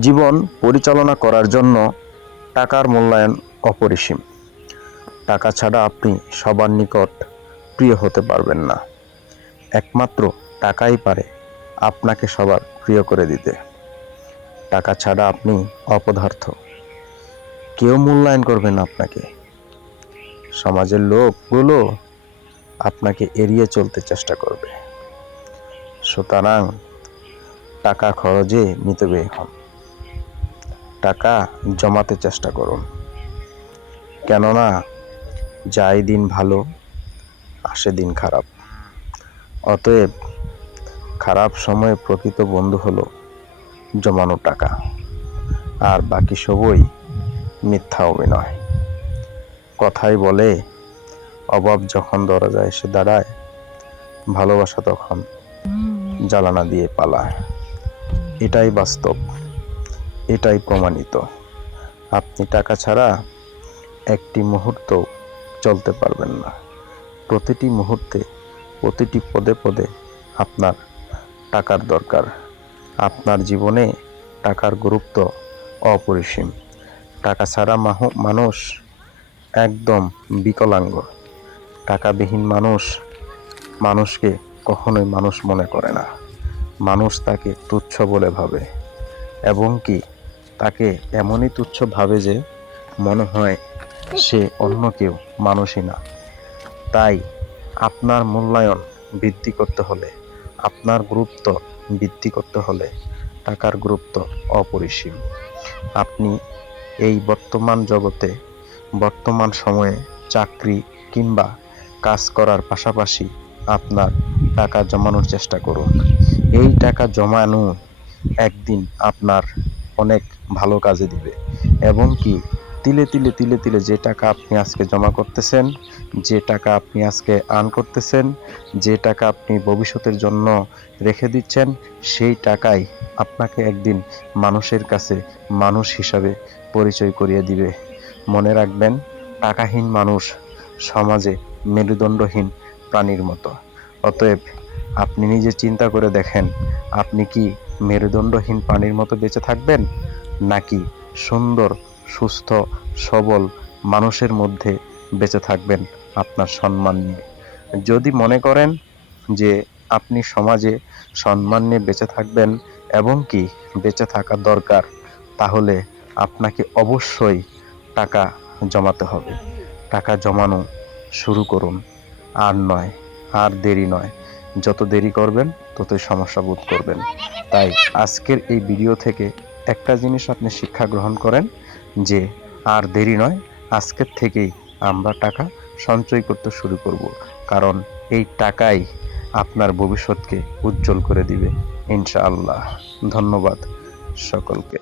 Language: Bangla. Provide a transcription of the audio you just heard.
জীবন পরিচালনা করার জন্য টাকার মূল্যায়ন অপরিসীম। টাকা ছাড়া আপনি সবার নিকট প্রিয় হতে পারবেন না। একমাত্র টাকাই পারে আপনাকে সবার প্রিয় করে দিতে। টাকা ছাড়া আপনি অপদার্থ। কেউ মূল্যায়ন করবে না আপনাকে। সমাজের লোকগুলো আপনাকে এড়িয়ে চলতে চেষ্টা করবে। সুতরাং টাকা খরচে মিতব্যয়ী হন টাকা জমাতে চেষ্টা করুন। কেননা যায় দিন ভালো, আসে দিন খারাপ। অতএব, খারাপ সময়ে প্রকৃত বন্ধু হলো জমানো টাকা। আর বাকি সবই মিথ্যা অভিনয়। কথাই বলে, অভাব যখন দরজায় এসে দাঁড়ায়, ভালোবাসা তখন জ্বালানা দিয়ে পালায়। এটাই বাস্তব। এটাই প্রমাণিত। আপনি টাকা ছাড়া একটি মুহূর্ত চলতে পারবেন না। প্রতিটি মুহূর্তে, প্রতিটি পদে পদে আপনার টাকার দরকার। আপনার জীবনে টাকার গুরুত্ব অপরিসীম। টাকা ছাড়া মানুষ একদম বিকলাঙ্গ। টাকাবিহীন মানুষ, মানুষকে কখনোই মানুষ মনে করে না। মানুষ তাকে তুচ্ছ বলে ভাবে। এবং কি তাকে এমনই তুচ্ছ ভাবে যে মনে হয় সে অন্য কেউ, মানুষই না। তাই আপনার মূল্যায়ন বৃদ্ধি করতে হলে, আপনার গুরুত্ব বৃদ্ধি করতে হলে টাকার গুরুত্ব অপরিসীম। আপনি এই বর্তমান জগতে, বর্তমান সময়ে চাকরি কিংবা কাজ করার পাশাপাশি আপনার টাকা জমানোর চেষ্টা করুন। এই টাকা জমানো একদিন আপনার অনেক ভালো কাজে দিবে। এবং কি, তিলে তিলে তিলে তিলে যে টাকা আপনি আজকে জমা করতেছেন, যে টাকা আপনি আজকে আর্ন করতেছেন, যে টাকা আপনি ভবিষ্যতের জন্য রেখে দিচ্ছেন, সেই টাকাই আপনাকে একদিন মানুষের কাছে মানুষ হিসাবে পরিচয় করিয়ে দিবে। মনে রাখবেন, টাকাহীন মানুষ সমাজে মেরুদণ্ডহীন প্রাণীর মতো। অতএব আপনি নিজে চিন্তা করে দেখেন, আপনি কি মেরুদণ্ডহীন প্রাণীর মতো বেঁচে থাকবেন? নাকি সুন্দর, সুস্থ, সবল মানুষের মধ্যে বেঁচে থাকবেন আপনার সম্মান নিয়ে? যদি মনে করেন যে আপনি সমাজে সম্মান নিয়ে বেঁচে থাকবেন এবং কি বেঁচে থাকা দরকার, তাহলে আপনাকে অবশ্যই টাকা জমাতে হবে। টাকা জমানো শুরু করুন। আর নয়, আর দেরি নয়। যত দেরি করবেন, ততই সমস্যা বোধ করবেন। তাই আজকের এই ভিডিও থেকে একটা জিনিস আপনি শিক্ষা গ্রহণ করেন যে, আর দেরি নয়, আজকের থেকেই আমরা টাকা সঞ্চয় করতে শুরু করব। কারণ এই টাকাই আপনার ভবিষ্যৎকে উজ্জ্বল করে দিবে। ইনশাআল্লাহ। ধন্যবাদ সকলকে।